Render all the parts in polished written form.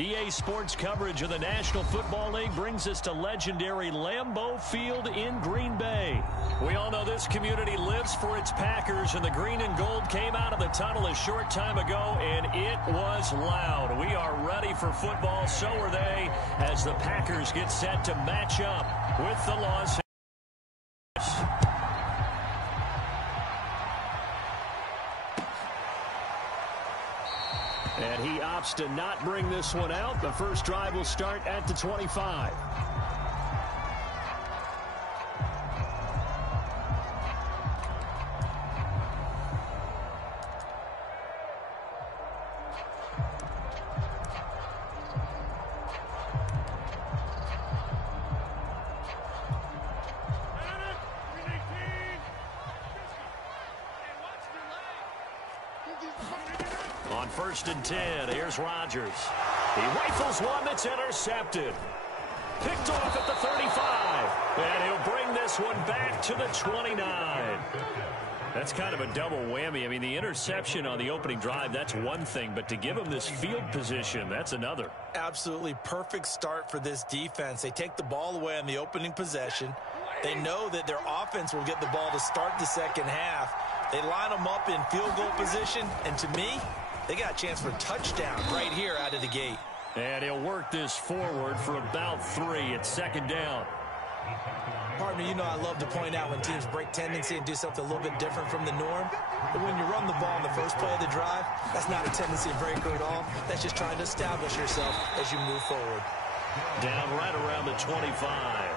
EA Sports coverage of the National Football League brings us to legendary Lambeau Field in Green Bay. We all know this community lives for its Packers, and the green and gold came out of the tunnel a short time ago, and it was loud. We are ready for football, so are they, as the Packers get set to match up with the Los Angeles. And he opts to not bring this one out. The first drive will start at the 25. On 1st and 10, here's Rodgers. He rifles one that's intercepted. Picked off at the 35. And he'll bring this one back to the 29. That's kind of a double whammy. I mean, the interception on the opening drive, that's one thing. But to give him this field position, that's another. Absolutely perfect start for this defense. They take the ball away on the opening possession. They know that their offense will get the ball to start the second half. They line them up in field goal position. And to me, they got a chance for a touchdown right here out of the gate. And he'll work this forward for about 3. It's second down. Partner, you know I love to point out when teams break tendency and do something a little bit different from the norm. But when you run the ball in the first play of the drive, that's not a tendency breaker at all. That's just trying to establish yourself as you move forward. Down right around the 25.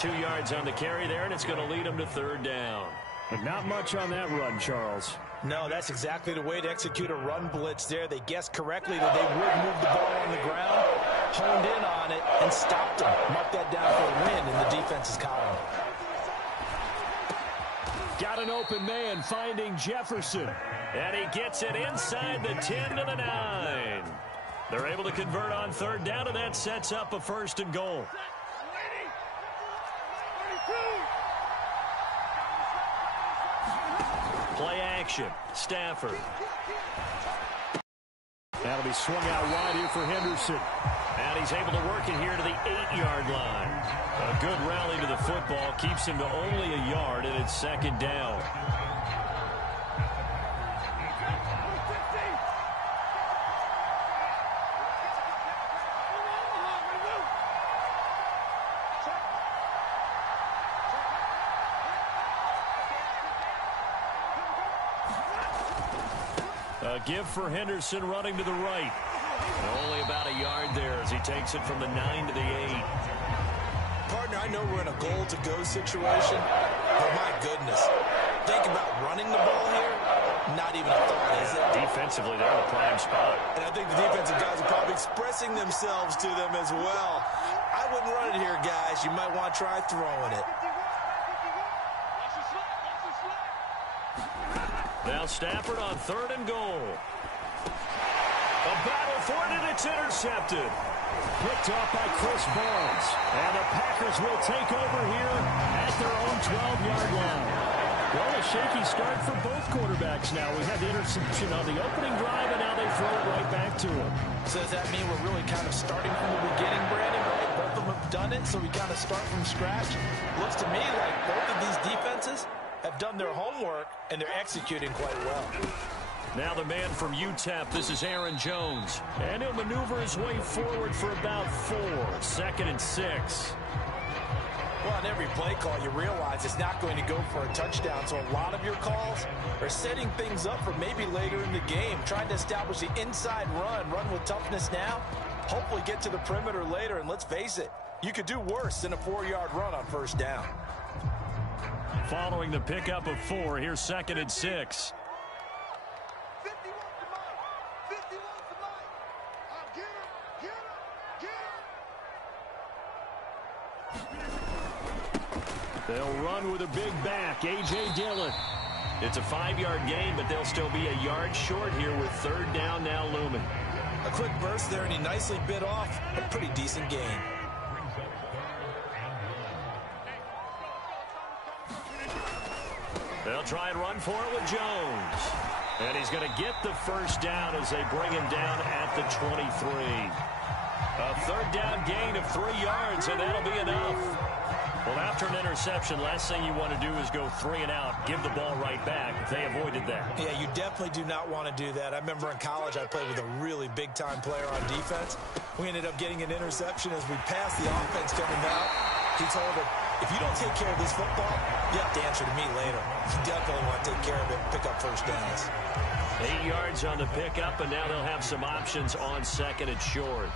2 yards on the carry there, and it's going to lead them to third down. But not much on that run, Charles. No, that's exactly the way to execute a run blitz there. They guessed correctly that they would move the ball on the ground, honed in on it, and stopped them. Mark that down for a win in the defense's column. Got an open man finding Jefferson. And he gets it inside the 10 to the 9. They're able to convert on third down, and that sets up a 1st and goal. Play action. Stafford. That'll be swung out wide here for Henderson. And he's able to work it here to the 8-yard line. A good rally to the football keeps him to only a yard, and it's second down. A give for Henderson running to the right. Only about a yard there as he takes it from the 9 to the 8. Partner, I know we're in a goal-to-go situation, but my goodness, think about running the ball here. Not even a thought, is it? Defensively, they're in a prime spot. And I think the defensive guys are probably expressing themselves to them as well. I wouldn't run it here, guys. You might want to try throwing it. Now Stafford on 3rd and goal. A battle for it, and it's intercepted. Picked off by Chris Barnes. And the Packers will take over here at their own 12-yard line. Well, a shaky start for both quarterbacks now. We had the interception on the opening drive, and now they throw it right back to him. So does that mean we're really kind of starting from the beginning, Brandon? Right? Both of them have done it, so we kind of start from scratch. Looks to me like both of these defenses have done their homework, and they're executing quite well. Now the man from UTEP, this is Aaron Jones. And he'll maneuver his way forward for about 4. 2nd and 6. Well, on every play call, you realize it's not going to go for a touchdown. So a lot of your calls are setting things up for maybe later in the game, trying to establish the inside run with toughness now, hopefully get to the perimeter later. And let's face it, you could do worse than a 4-yard run on 1st down. Following the pickup of 4, here's 2nd and 6. They'll run with a big back, A.J. Dillon. It's a 5-yard gain, but they'll still be a yard short here with 3rd down now looming. A quick burst there, and he nicely bit off a pretty decent gain. They'll try and run for it with Jones. And he's going to get the 1st down as they bring him down at the 23. A third down gain of 3 yards, and that'll be enough. Well, after an interception, last thing you want to do is go 3 and out, give the ball right back. They avoided that. Yeah, you definitely do not want to do that. I remember in college I played with a really big-time player on defense. We ended up getting an interception as we passed the offense coming out. He told him, if you don't take care of this football, you have to answer to me later. You definitely want to take care of it, pick up first downs. 8 yards on the pickup, and now they'll have some options on second and short.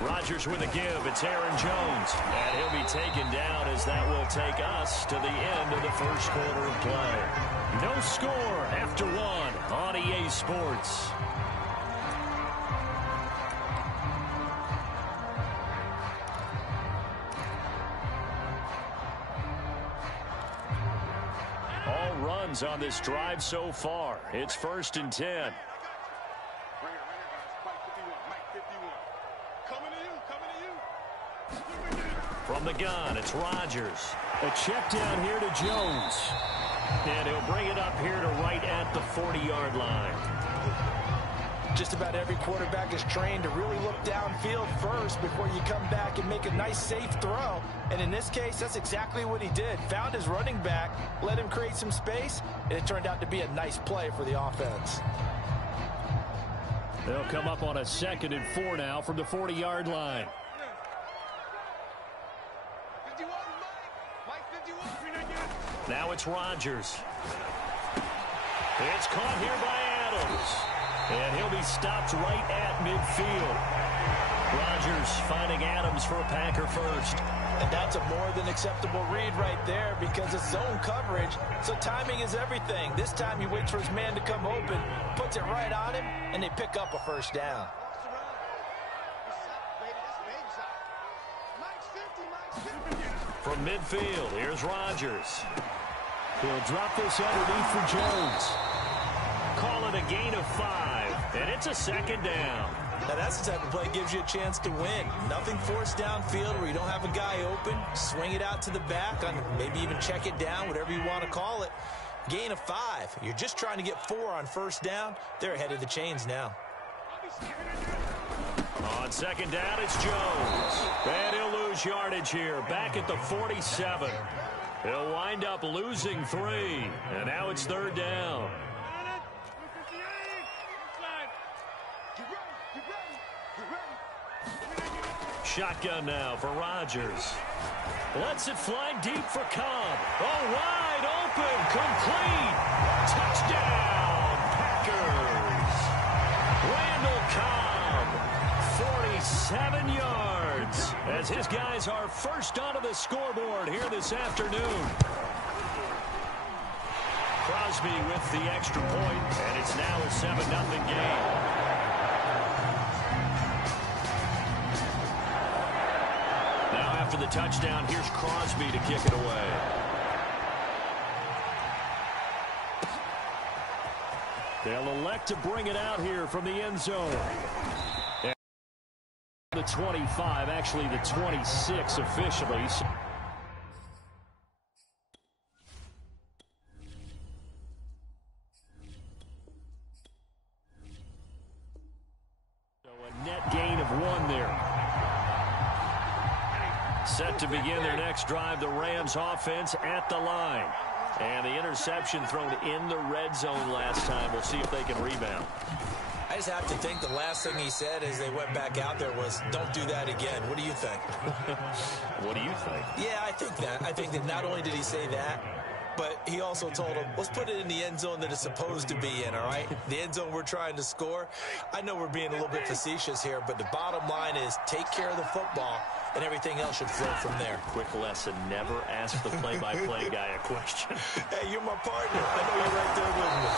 Rodgers with a give. It's Aaron Jones. And he'll be taken down as that will take us to the end of the first quarter of play. No score after 1 on EA Sports. All runs on this drive so far. It's 1st and 10. From the gun, it's Rodgers. A check down here to Jones. And he'll bring it up here to right at the 40-yard line. Just about every quarterback is trained to really look downfield first before you come back and make a nice, safe throw. And in this case, that's exactly what he did. Found his running back, let him create some space, and it turned out to be a nice play for the offense. They'll come up on a 2nd and 4 now from the 40-yard line. Now it's Rodgers. It's caught here by Adams. And he'll be stopped right at midfield. Rodgers finding Adams for a Packer first. And that's a more than acceptable read right there because it's zone coverage, so timing is everything. This time he waits for his man to come open, puts it right on him, and they pick up a first down. From midfield, here's Rodgers. He'll drop this underneath for Jones. Call it a gain of 5, and it's a 2nd down. Now that's the type of play that gives you a chance to win. Nothing forced downfield where you don't have a guy open. Swing it out to the back, maybe even check it down, whatever you want to call it. Gain of 5. You're just trying to get 4 on first down. They're ahead of the chains now. On 2nd down, it's Jones. And he'll lose yardage here, back at the 47. He'll wind up losing 3, and now it's 3rd down. Shotgun now for Rodgers. Lets it fly deep for Cobb. Oh, wide open, complete. Touchdown, Packers. Randall Cobb, 47 yards, as his guys are first onto the scoreboard here this afternoon. Crosby with the extra point, and it's now a 7-0 game. After the touchdown, here's Crosby to kick it away. They'll elect to bring it out here from the end zone. And the 25, actually the 26 officially. So a net gain of 1 there. Set to begin their next drive, the Rams offense at the line. And the interception thrown in the red zone last time. We'll see if they can rebound. I just have to think the last thing he said as they went back out there was, don't do that again. What do you think? What do you think? Yeah, I think that. I think that not only did he say that, but he also told him, let's put it in the end zone that it's supposed to be in, all right? The end zone we're trying to score. I know we're being a little bit facetious here, but the bottom line is take care of the football, and everything else should flow from there. Quick lesson, never ask the play-by-play guy a question. Hey, you're my partner. I know you're right there with me.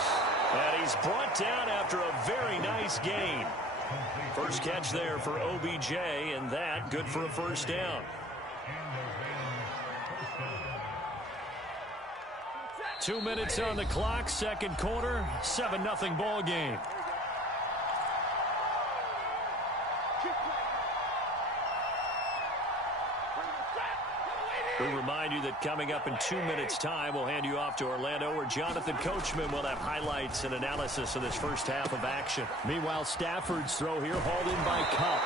And he's brought down after a very nice gain. First catch there for OBJ, and that good for a first down. 2 minutes on the clock, second quarter, 7-0 ball game. We remind you that coming up in 2 minutes' time, we'll hand you off to Orlando, where Jonathan Coachman will have highlights and analysis of this first half of action. Meanwhile, Stafford's throw here hauled in by Cup.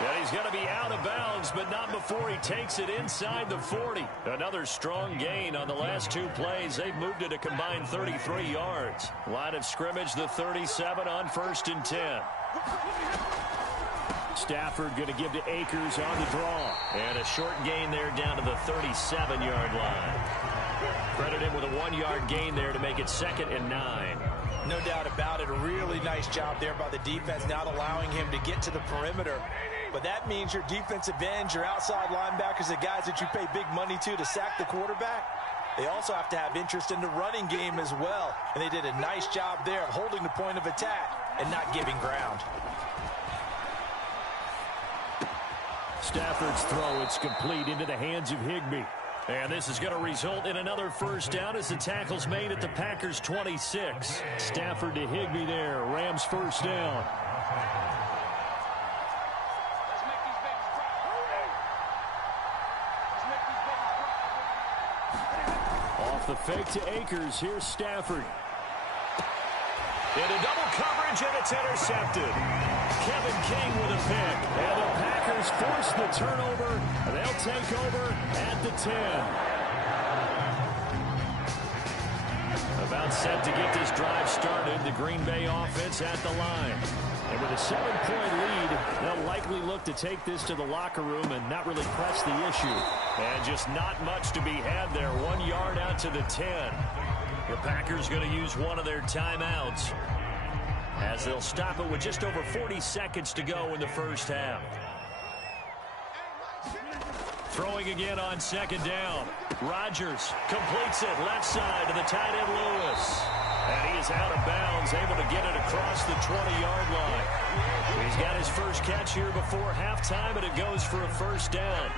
And he's going to be out of bounds, but not before he takes it inside the 40. Another strong gain on the last 2 plays. They've moved it a combined 33 yards. Line of scrimmage, the 37 on 1st and 10. Stafford going to give to Akers on the draw. And a short gain there down to the 37-yard line. Credit him with a 1-yard gain there to make it 2nd and 9. No doubt about it. A really nice job there by the defense, not allowing him to get to the perimeter. But that means your defensive ends, your outside linebackers, the guys that you pay big money to sack the quarterback, they also have to have interest in the running game as well. And they did a nice job there of holding the point of attack and not giving ground. Stafford's throw, it's complete into the hands of Higbee. And this is going to result in another first down as the tackle's made at the Packers' 26. Stafford to Higbee there. Rams first down. Off the fake to Akers. Here's Stafford. Into double coverage, and it's intercepted. Kevin King with a pick. And the Packers force the turnover. They'll take over at the 10. About set to get this drive started. The Green Bay offense at the line. And with a 7-point lead, they'll likely look to take this to the locker room and not really press the issue. And just not much to be had there. 1 yard out to the 10. The Packers going to use one of their timeouts as they'll stop it with just over 40 seconds to go in the first half. Throwing again on 2nd down. Rodgers completes it left side to the tight end Lewis. And he is out of bounds, able to get it across the 20-yard line. He's got his first catch here before halftime, and it goes for a first down.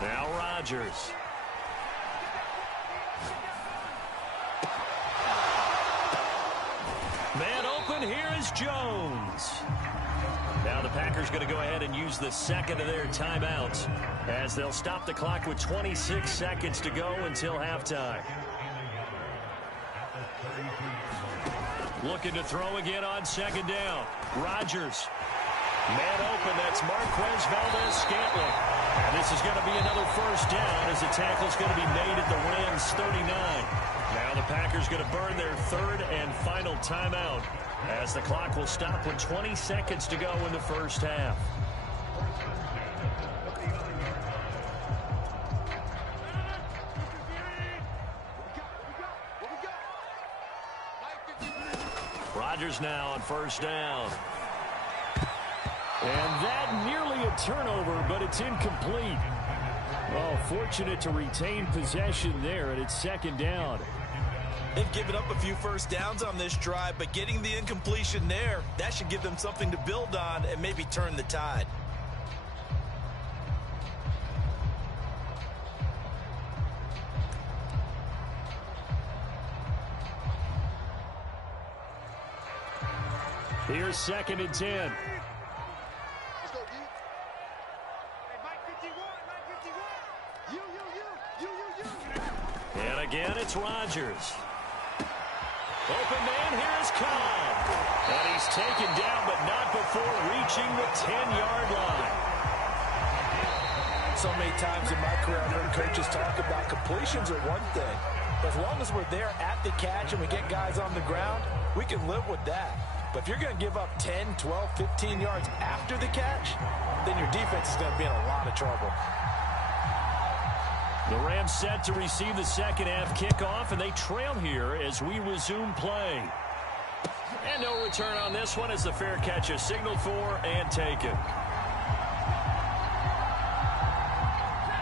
Now Rodgers. Man open, here is Jones. Now the Packers going to go ahead and use the second of their timeouts as they'll stop the clock with 26 seconds to go until halftime. Looking to throw again on 2nd down. Rodgers. Man open, that's Marquez Valdez-Scantling. And this is going to be another first down as the tackle's going to be made at the Rams' 39. Now the Packers going to burn their 3rd and final timeout as the clock will stop with 20 seconds to go in the first half. Rodgers now on 1st down. And that nearly a turnover, but it's incomplete. Oh, fortunate to retain possession there, and it's 2nd down. They've given up a few first downs on this drive, but getting the incompletion there, that should give them something to build on and maybe turn the tide. Here's 2nd and 10. And again, it's Rodgers. Open man, here's Cobb. And he's taken down, but not before reaching the 10-yard line. So many times in my career, I've heard coaches talk about completions are one thing. But as long as we're there at the catch and we get guys on the ground, we can live with that. But if you're going to give up 10, 12, 15 yards after the catch, then your defense is going to be in a lot of trouble. The Rams set to receive the second half kickoff, and they trail here as we resume play. And no return on this one as the fair catch is signaled for and taken.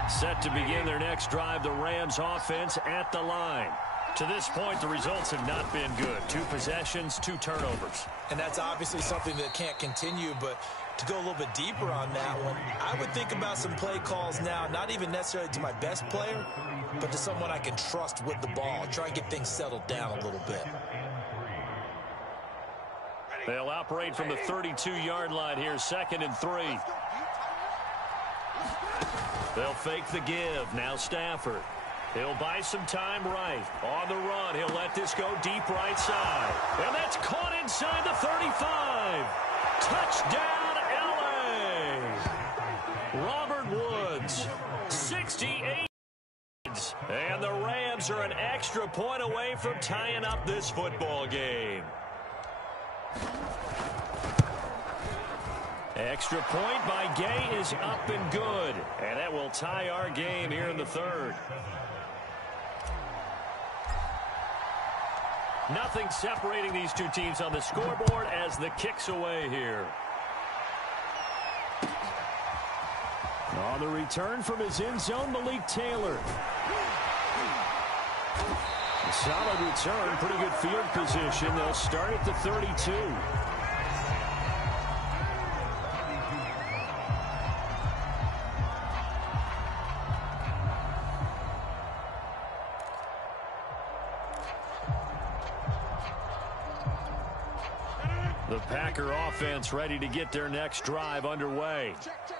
Set to begin their next drive, the Rams offense at the line. To this point, the results have not been good. 2 possessions, 2 turnovers. And that's obviously something that can't continue, but to go a little bit deeper on that one, I would think about some play calls now, not even necessarily to my best player, but to someone I can trust with the ball. Try and get things settled down a little bit. They'll operate from the 32-yard line here, 2nd and 3. They'll fake the give. Now Stafford. He'll buy some time right. On the run, he'll let this go deep right side. And that's caught inside the 35. Touchdown, L.A. Robert Woods, 68. And the Rams are an extra point away from tying up this football game. Extra point by Gay is up and good. And that will tie our game here in the 3rd. Nothing separating these two teams on the scoreboard as the kick's away here. On the return from his end zone, Malik Taylor. A solid return, pretty good field position. They'll start at the 32. The Packer offense ready to get their next drive underway.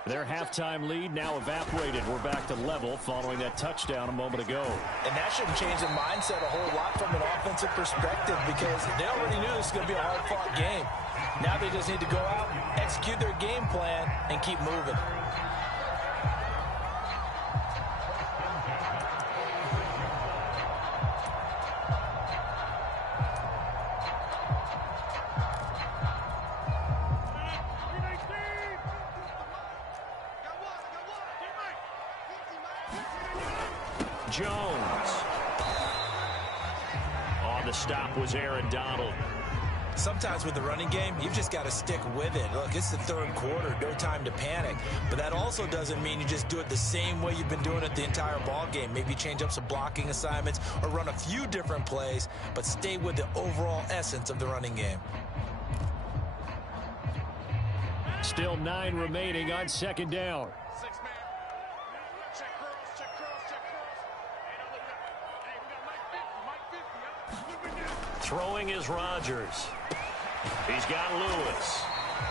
Their halftime lead now evaporated. We're back to level following that touchdown a moment ago. And that shouldn't change the mindset a whole lot from an offensive perspective because they already knew this was going to be a hard-fought game. Now they just need to go out, execute their game plan, and keep moving. Jones. On the stop was Aaron Donald. Sometimes with the running game, you've just got to stick with it. Look, it's the 3rd quarter, no time to panic. But that also doesn't mean you just do it the same way you've been doing it the entire ball game. Maybe change up some blocking assignments or run a few different plays, but stay with the overall essence of the running game. Still 9 remaining on 2nd down. Throwing is Rodgers. He's got Lewis.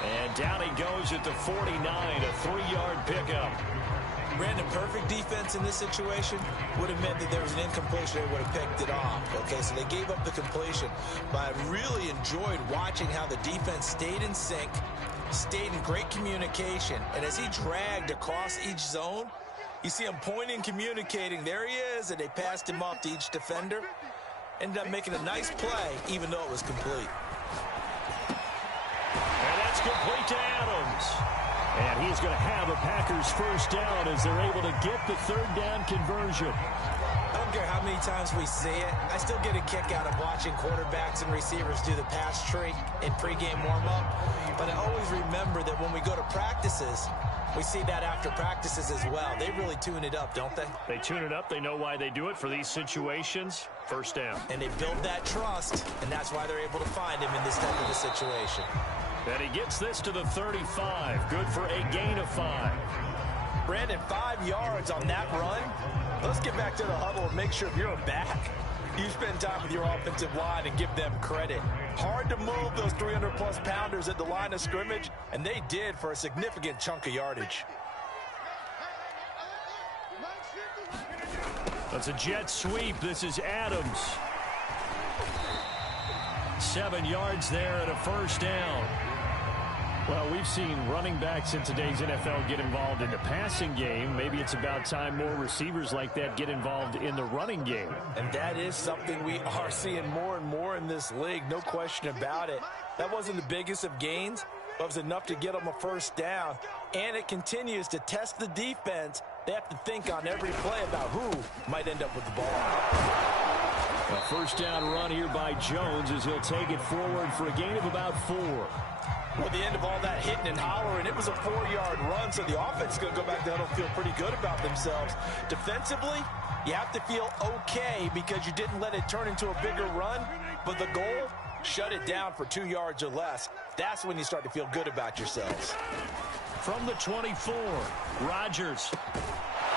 And down he goes at the 49, a 3-yard pickup. Brandon, perfect defense in this situation would have meant that there was an incompletion. They would have picked it off. Okay, so they gave up the completion. But I really enjoyed watching how the defense stayed in sync, stayed in great communication. And as he dragged across each zone, you see him pointing, communicating. There he is, and they passed him off to each defender. Ended up making a nice play, even though it was complete. And that's complete to Adams. And he's going to have a Packers first down as they're able to get the 3rd down conversion. I don't care how many times we see it. I still get a kick out of watching quarterbacks and receivers do the pass tree in pregame warm-up. But I always remember that when we go to practices, we see that after practices as well. They really tune it up, don't they? They tune it up. They know why they do it for these situations. First down. And they build that trust, and that's why they're able to find him in this type of a situation. And he gets this to the 35. Good for a gain of 5. Brandon, 5 yards on that run. Let's get back to the huddle and make sure if you're a back, you spend time with your offensive line and give them credit. Hard to move those 300-plus pounders at the line of scrimmage, and they did for a significant chunk of yardage. That's a jet sweep. This is Adams. 7 yards there and a first down. Well, we've seen running backs in today's NFL get involved in the passing game. Maybe it's about time more receivers like that get involved in the running game. And that is something we are seeing more and more in this league, no question about it. That wasn't the biggest of gains, but it was enough to get them a first down. And it continues to test the defense. They have to think on every play about who might end up with the ball. A first down run here by Jones as he'll take it forward for a gain of about 4. With the end of all that hitting and hollering, it was a 4-yard run, so the offense is going to go back there and feel pretty good about themselves. Defensively, you have to feel okay because you didn't let it turn into a bigger run, but the goal, shut it down for 2 yards or less. That's when you start to feel good about yourselves. From the 24, Rodgers.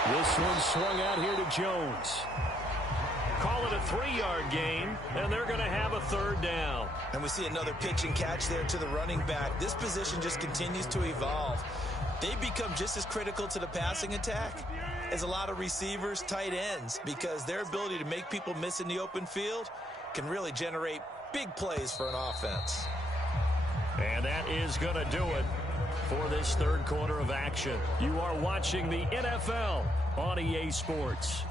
This one swung out here to Jones. Call it a 3-yard gain, and they're going to have a third down. And we see another pitch and catch there to the running back. This position just continues to evolve. They become just as critical to the passing attack as a lot of receivers, tight ends, because their ability to make people miss in the open field can really generate big plays for an offense. And that is going to do it for this third quarter of action. You are watching the NFL on EA Sports.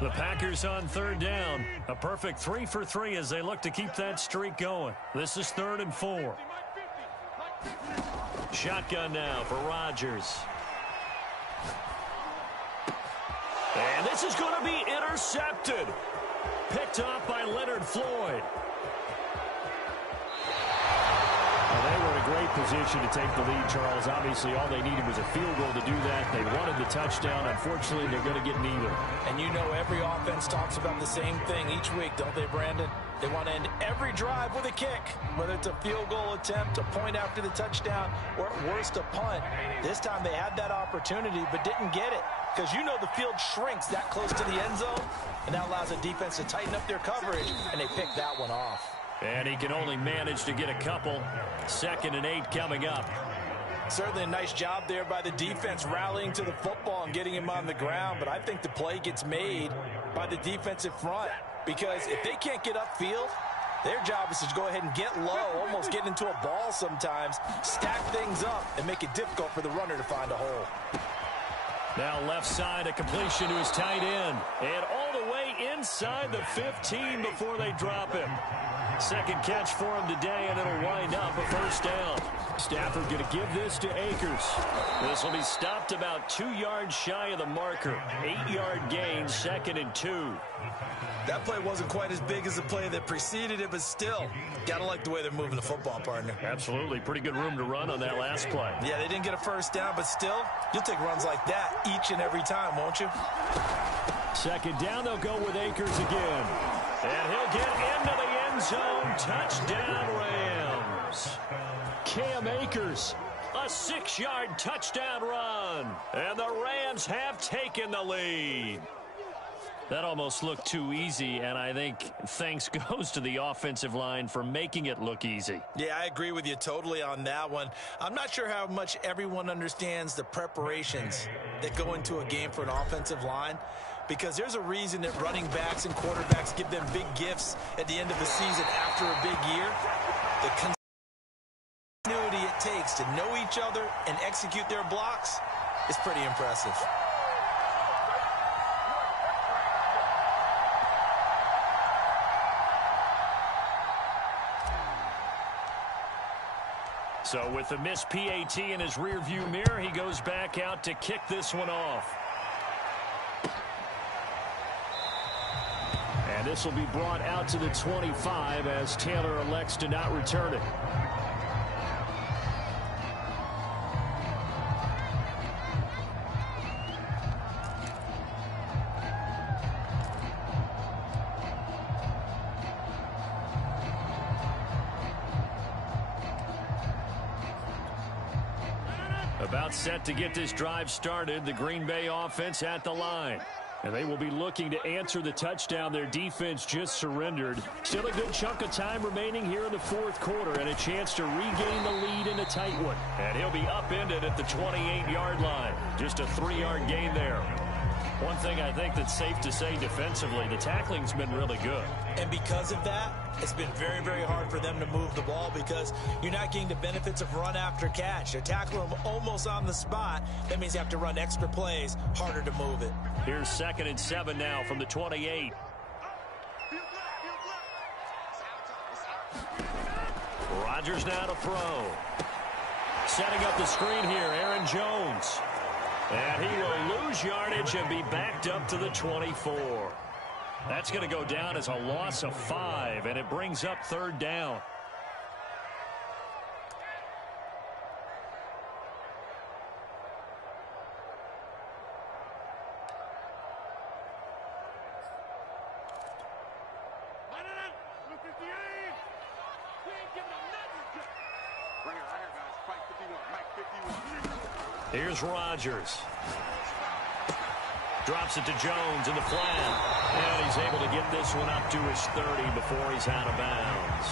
The Packers on third down. A perfect 3 for 3 as they look to keep that streak going. This is 3rd and 4. Shotgun now for Rodgers. And this is going to be intercepted. Picked off by Leonard Floyd. They were in a great position to take the lead, Charles. Obviously, all they needed was a field goal to do that. They wanted the touchdown. Unfortunately, they're going to get neither. And you know every offense talks about the same thing each week, don't they, Brandon? They want to end every drive with a kick, whether it's a field goal attempt, a point after the touchdown, or at worst, a punt. This time they had that opportunity but didn't get it because you know the field shrinks that close to the end zone, and that allows the defense to tighten up their coverage, and they picked that one off. And he can only manage to get a couple. 2nd and 8 coming up. Certainly a nice job there by the defense rallying to the football and getting him on the ground, but I think the play gets made by the defensive front because if they can't get upfield, their job is to go ahead and get low, almost get into a ball sometimes, stack things up, and make it difficult for the runner to find a hole. Now left side, a completion to his tight end. And all the way inside the 15 before they drop him. Second catch for him today, and it'll wind up a first down. Stafford going to give this to Akers. This will be stopped about 2 yards shy of the marker. 8-yard gain, 2nd and 2. That play wasn't quite as big as the play that preceded it, but still, got to like the way they're moving the football, partner. Absolutely. Pretty good room to run on that last play. Yeah, they didn't get a first down, but still, you'll take runs like that each and every time, won't you? Second down, they'll go with Akers again. And he'll get into the end zone. Touchdown, Rams. Cam Akers, a 6-yard touchdown run. And the Rams have taken the lead. That almost looked too easy, and I think thanks goes to the offensive line for making it look easy. Yeah, I agree with you totally on that one. I'm not sure how much everyone understands the preparations that go into a game for an offensive line, because there's a reason that running backs and quarterbacks give them big gifts at the end of the season after a big year. The continuity it takes to know each other and execute their blocks is pretty impressive. So with the missed PAT in his rearview mirror, he goes back out to kick this one off. And this will be brought out to the 25 as Taylor elects to not return it. About set to get this drive started, the Green Bay offense at the line. And they will be looking to answer the touchdown their defense just surrendered. Still a good chunk of time remaining here in the fourth quarter and a chance to regain the lead in a tight one. And he'll be upended at the 28-yard line. Just a 3-yard gain there. One thing I think that's safe to say defensively, the tackling's been really good. And because of that, it's been very, very hard for them to move the ball because you're not getting the benefits of run after catch. They're tackling them almost on the spot. That means you have to run extra plays, harder to move it. Here's 2nd and 7 now from the 28. Rodgers now to throw. Setting up the screen here, Aaron Jones. And he will lose yardage and be backed up to the 24. That's going to go down as a loss of 5, and it brings up 3rd down. Here's Rodgers. Drops it to Jones in the flat. And he's able to get this one up to his 30 before he's out of bounds.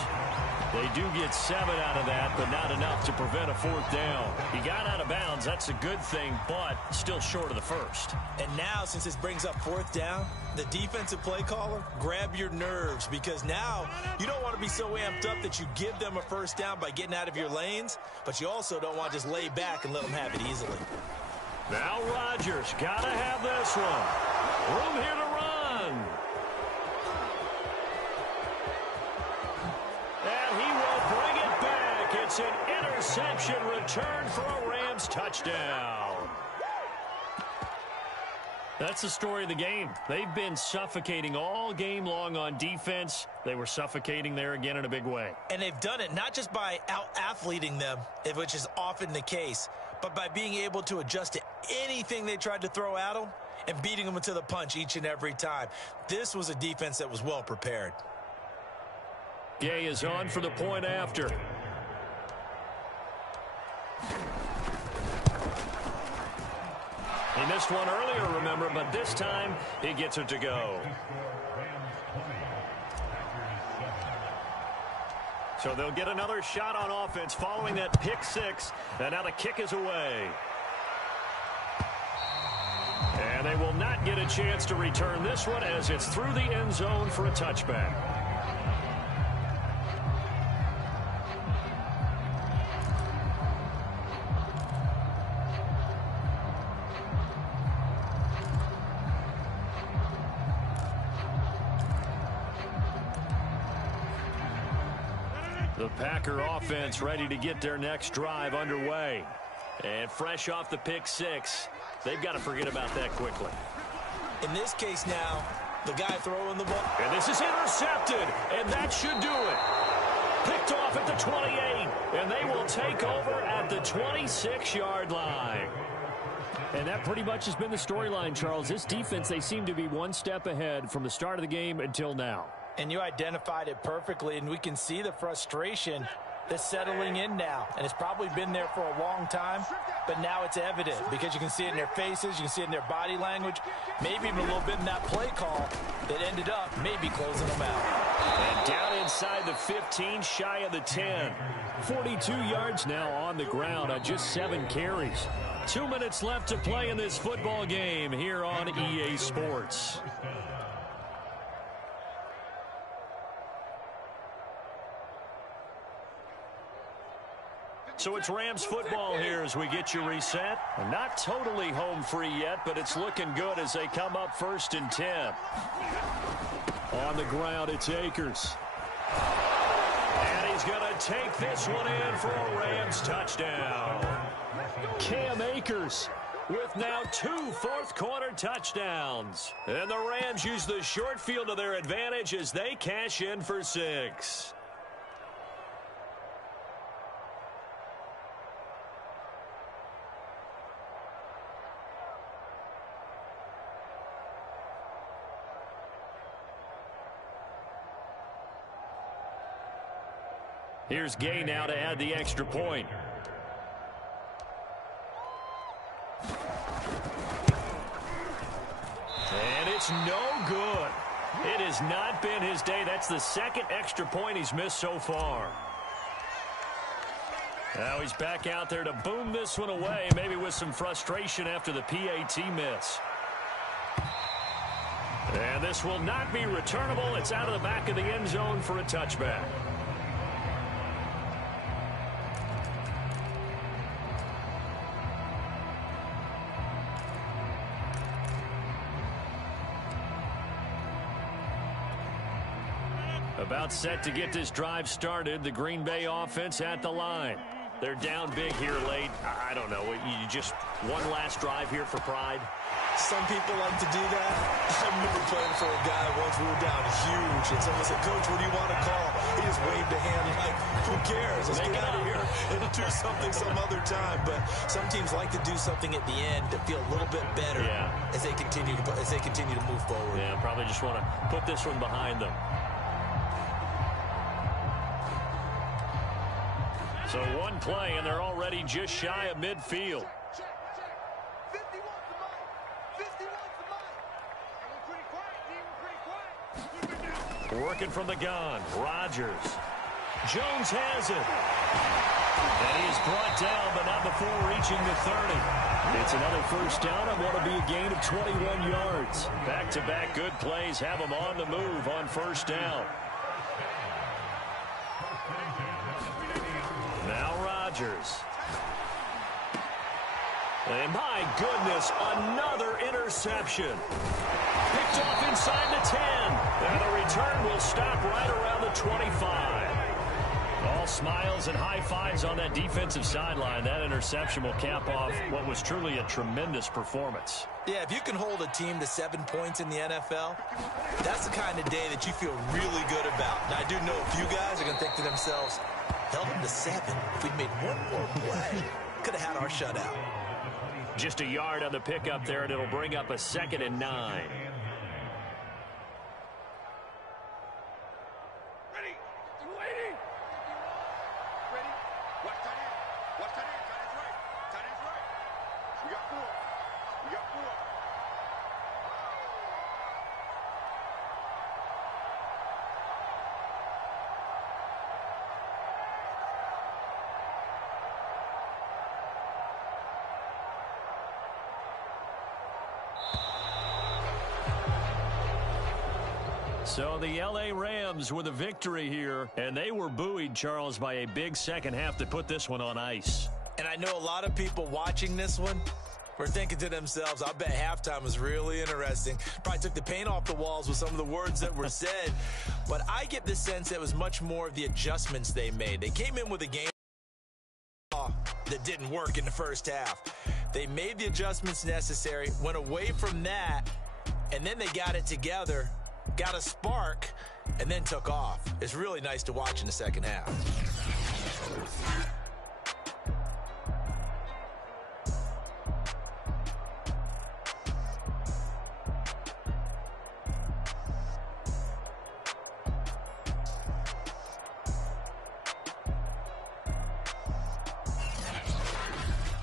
They do get 7 out of that, but not enough to prevent a 4th down. He got out of bounds. That's a good thing, but still short of the first. And now, since this brings up 4th down, the defensive play caller, grab your nerves, because now you don't want to be so amped up that you give them a 1st down by getting out of your lanes, but you also don't want to just lay back and let them have it easily. Now Rodgers got to have this one. Room here to run. And he will bring it back. It's an interception return for a Rams touchdown. That's the story of the game. They've been suffocating all game long on defense. They were suffocating there again in a big way. And they've done it not just by out-athleting them, which is often the case, but by being able to adjust to anything they tried to throw at them and beating them to the punch each and every time. This was a defense that was well prepared. Gay is on for the point after. He missed one earlier, remember, but this time he gets it to go. So they'll get another shot on offense following that pick 6, and now the kick is away. And they will not get a chance to return this one as it's through the end zone for a touchback. The Packer offense ready to get their next drive underway. And fresh off the pick 6, they've got to forget about that quickly. In this case now, the guy throwing the ball. And this is intercepted, and that should do it. Picked off at the 28, and they will take over at the 26-yard line. And that pretty much has been the storyline, Charles. This defense, they seem to be one step ahead from the start of the game until now. And you identified it perfectly, and we can see the frustration that's settling in now. And it's probably been there for a long time, but now it's evident because you can see it in their faces, you can see it in their body language, maybe even a little bit in that play call that ended up maybe closing them out. And down inside the 15, shy of the 10. 42 yards now on the ground on just 7 carries. 2 minutes left to play in this football game here on EA Sports. So it's Rams football here as we get you reset. Not totally home free yet, but it's looking good as they come up 1st and 10. On the ground, it's Akers. And he's going to take this one in for a Rams touchdown. Cam Akers with now 2 fourth-quarter touchdowns. And the Rams use the short field to their advantage as they cash in for 6. Here's Gay now to add the extra point. And it's no good. It has not been his day. That's the 2nd extra point he's missed so far. Now he's back out there to boom this one away, maybe with some frustration after the PAT miss. And this will not be returnable. It's out of the back of the end zone for a touchback. About set to get this drive started. The Green Bay offense at the line. They're down big here late. I don't know. You just one last drive here for pride. Some people like to do that. I remember playing for a guy once we were down huge, and someone said, "Coach, what do you want to call?" He just waved a hand like, "Who cares? Let's get out of here and do something some other time." But some teams like to do something at the end to feel a little bit better as they continue to move forward. Yeah, probably just want to put this one behind them. So one play, and they're already just shy of midfield. Working from the gun, Rodgers. Jones has it. And he is brought down, but not before reaching the 30. It's another first down on what will be a gain of 21 yards. Back-to-back good plays have them on the move on first down. Now Rodgers. And my goodness, another interception. Picked off inside the 10. And the return will stop right around the 25. All smiles and high fives on that defensive sideline. That interception will cap off what was truly a tremendous performance. Yeah, if you can hold a team to 7 points in the NFL, that's the kind of day that you feel really good about. And I do know a few guys are going to think to themselves, held them to 7. If we'd made one more play, could have had our shutout. Just a yard on the pickup there, and it'll bring up a 2nd and 9. So the L.A. Rams with a victory here, and they were buoyed, Charles, by a big second half that put this one on ice. And I know a lot of people watching this one were thinking to themselves, I bet halftime was really interesting. Probably took the paint off the walls with some of the words that were said. But I get the sense it was much more of the adjustments they made. They came in with a game that didn't work in the first half. They made the adjustments necessary, went away from that, and then they got it together, got a spark, and then took off. It's really nice to watch in the second half.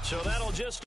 So that'll just